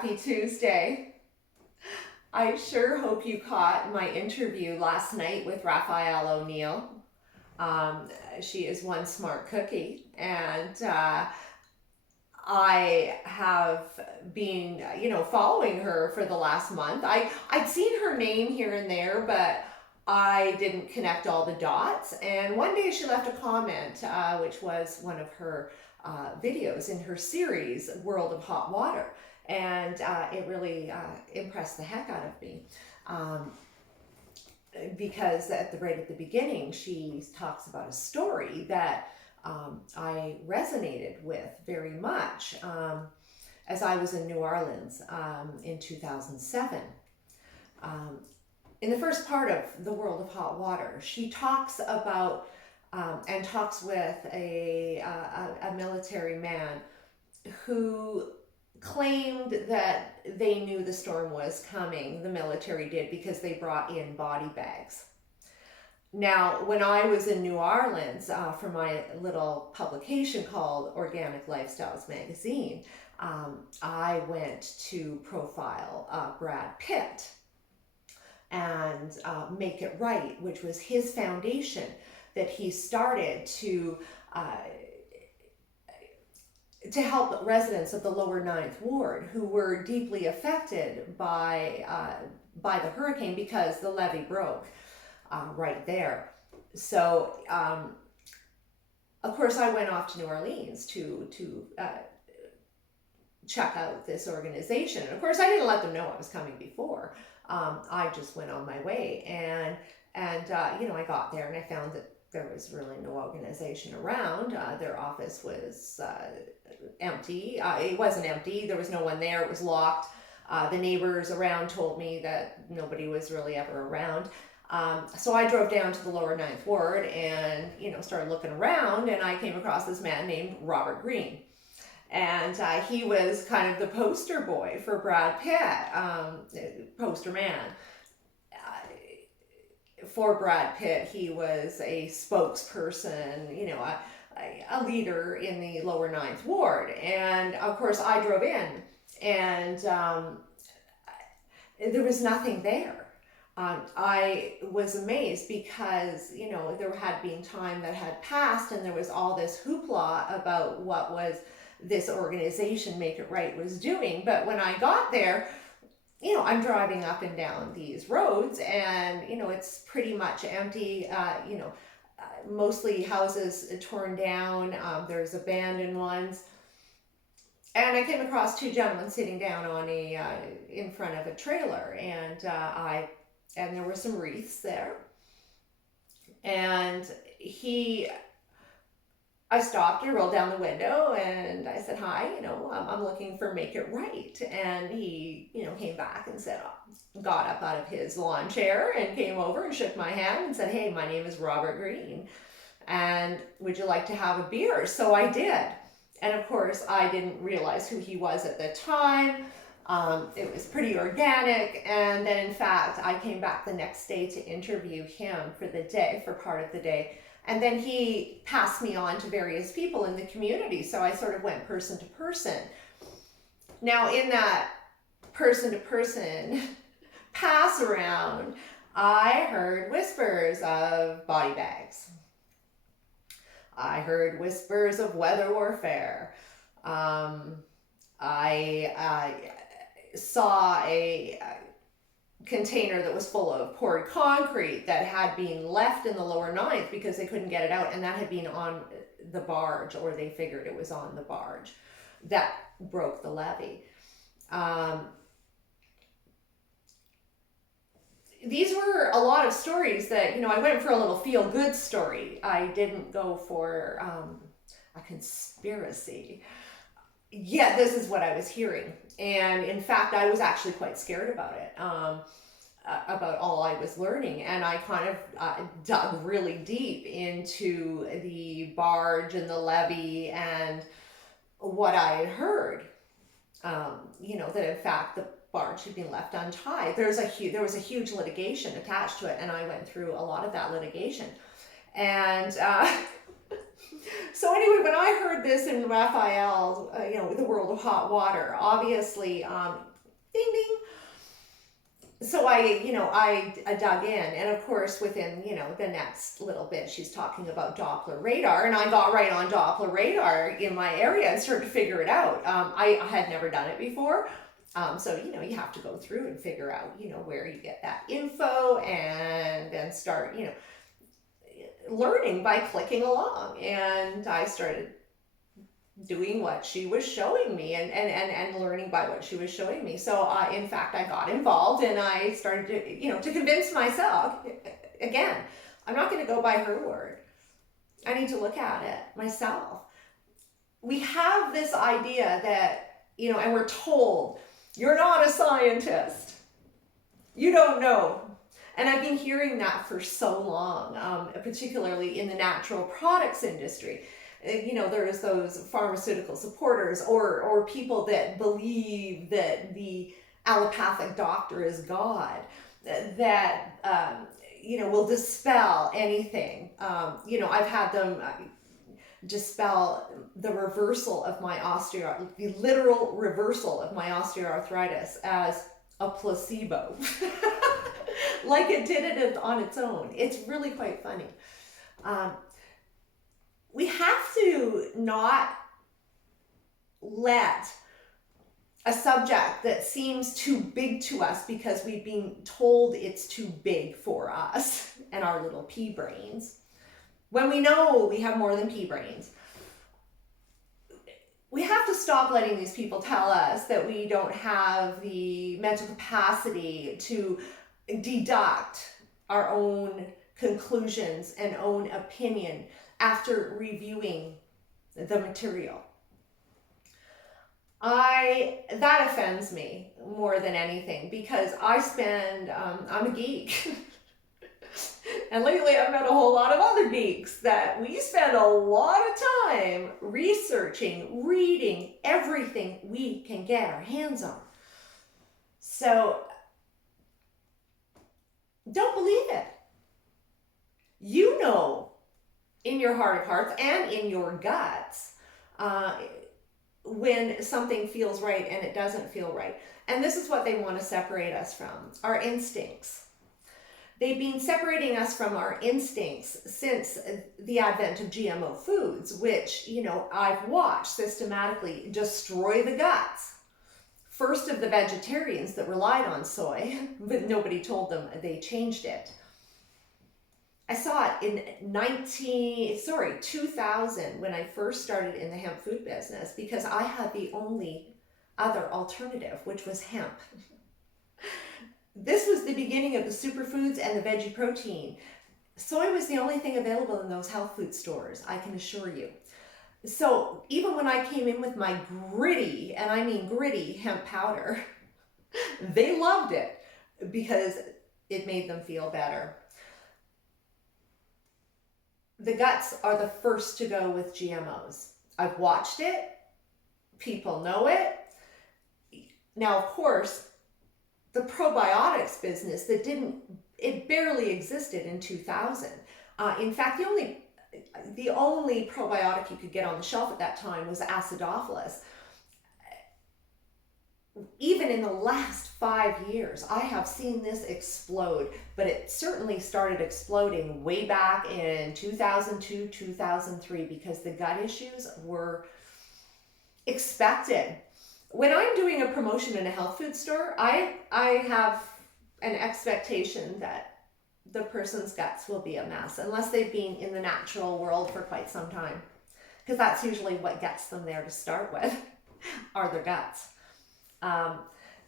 Happy Tuesday. I sure hope you caught my interview last night with Raphael O'Neill. Um, she is one smart cookie, and I have been, following her for the last month. I'd seen her name here and there, but I didn't connect all the dots. And one day she left a comment, which was one of her videos in her series, World of Hot Water. And it really impressed the heck out of me. Because right at the beginning, she talks about a story that I resonated with very much as I was in New Orleans in 2007. In the first part of The World of Hot Water, she talks about and talks with a military man who claimed that they knew the storm was coming, the military did, because they brought in body bags. Now, when I was in New Orleans for my little publication called Organic Lifestyles Magazine, I went to profile Brad Pitt and Make It Right, which was his foundation that he started to help residents of the lower Ninth Ward who were deeply affected by the hurricane because the levee broke right there. So, of course, I went off to New Orleans to check out this organization. And of course, I didn't let them know I was coming before. I just went on my way, and I got there and I found that there was really no organization around. Their office was empty. It wasn't empty. There was no one there. It was locked. The neighbors around told me that nobody was really ever around. So I drove down to the lower Ninth Ward and, started looking around, and I came across this man named Robert Greene. And he was kind of the poster boy for Brad Pitt, poster man. For Brad Pitt, he was a spokesperson, a leader in the lower Ninth Ward. And of course, I drove in, and there was nothing there. I was amazed because, there had been time that had passed, and there was all this hoopla about what was this organization, Make It Right, was doing. But when I got there, I'm driving up and down these roads, and, it's pretty much empty. Mostly houses torn down. There's abandoned ones. And I came across two gentlemen sitting down on in front of a trailer, and there were some wreaths there. And I stopped and rolled down the window, and I said, "Hi, I'm looking for Make It Right." And he, came back and said, got up out of his lawn chair and came over and shook my hand and said, "Hey, my name is Robert Greene, and would you like to have a beer?" So I did. And of course, I didn't realize who he was at the time. It was pretty organic. And then, in fact, I came back the next day to interview him for part of the day. And then he passed me on to various people in the community. So I sort of went person to person. Now, in that person to person pass around, I heard whispers of body bags. I heard whispers of weather warfare. I saw a container that was full of poured concrete that had been left in the lower Ninth because they couldn't get it out, and that had been on the barge, or they figured it was on the barge that broke the levee. These were a lot of stories that, I went for a little feel-good story. I didn't go for a conspiracy. Yeah, this is what I was hearing. And in fact, I was actually quite scared about it, about all I was learning. And I kind of dug really deep into the barge and the levee and what I had heard, that in fact the barge had been left untied. There was a huge litigation attached to it, and I went through a lot of that litigation. And So anyway, when I heard this in Raphael, the world of hot water, obviously, ding ding. So I dug in, and of course, within the next little bit, she's talking about Doppler radar, and I got right on Doppler radar in my area and started to figure it out. I had never done it before, so you have to go through and figure out where you get that info, and then start learning by clicking along, and I started doing what she was showing me, and learning by what she was showing me. So in fact, I got involved, and I started to convince myself, again, I'm not going to go by her word. I need to look at it myself. We have this idea that, and we're told, you're not a scientist. You don't know. And I've been hearing that for so long, particularly in the natural products industry. There's those pharmaceutical supporters or people that believe that the allopathic doctor is God, that will dispel anything. I've had them dispel the reversal of my the literal reversal of my osteoarthritis as a placebo. Like it did it on its own. It's really quite funny. We have to not let a subject that seems too big to us because we've been told it's too big for us and our little pea brains, when we know we have more than pea brains. We have to stop letting these people tell us that we don't have the mental capacity to deduct our own conclusions and own opinion after reviewing the material. That offends me more than anything, because I'm a geek. And lately I've met a whole lot of other geeks that we spend a lot of time researching, reading everything we can get our hands on. So don't believe it. You know in your heart of hearts and in your guts when something feels right and it doesn't feel right. And this is what they want to separate us from, our instincts. They've been separating us from our instincts since the advent of GMO foods, which, I've watched systematically destroy the guts. First of the vegetarians that relied on soy, but nobody told them they changed it. I saw it in 2000 when I first started in the hemp food business, because I had the only other alternative, which was hemp. This was the beginning of the superfoods and the veggie protein. Soy was the only thing available in those health food stores, I can assure you. So even when I came in with my gritty, and I mean gritty, hemp powder, they loved it because it made them feel better. The guts are the first to go with GMOs. I've watched it. People know it. Now, of course, the probiotics business it barely existed in 2000. In fact, the only probiotic you could get on the shelf at that time was acidophilus. Even in the last 5 years, I have seen this explode, but it certainly started exploding way back in 2002, 2003, because the gut issues were expected. When I'm doing a promotion in a health food store, I have an expectation that the person's guts will be a mess, unless they've been in the natural world for quite some time, because that's usually what gets them there to start with, are their guts.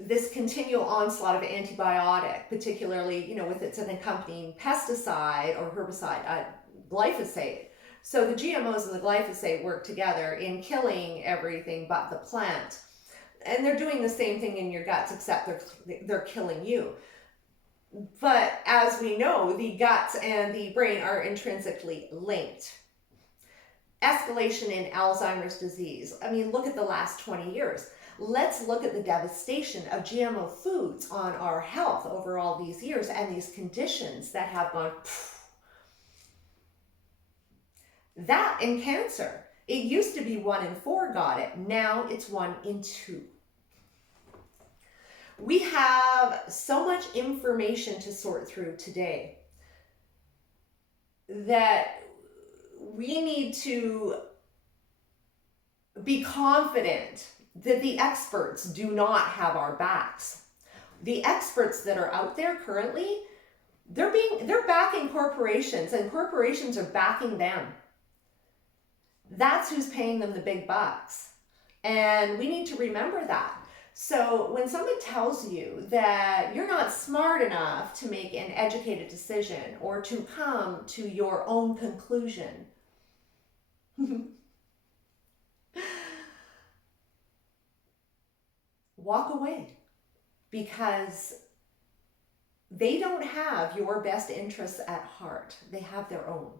This continual onslaught of antibiotic, particularly, with its an accompanying pesticide or herbicide, glyphosate. So the GMOs and the glyphosate work together in killing everything but the plant. And they're doing the same thing in your guts, except they're killing you. But as we know, the guts and the brain are intrinsically linked. Escalation in Alzheimer's disease. I mean, look at the last 20 years. Let's look at the devastation of GMO foods on our health over all these years and these conditions that have gone. That and cancer. It used to be 1 in 4 got it. Now it's 1 in 2. We have so much information to sort through today that we need to be confident that the experts do not have our backs. The experts that are out there currently, they're backing corporations, and corporations are backing them. That's who's paying them the big bucks. And we need to remember that. So when somebody tells you that you're not smart enough to make an educated decision or to come to your own conclusion, walk away, because they don't have your best interests at heart. They have their own.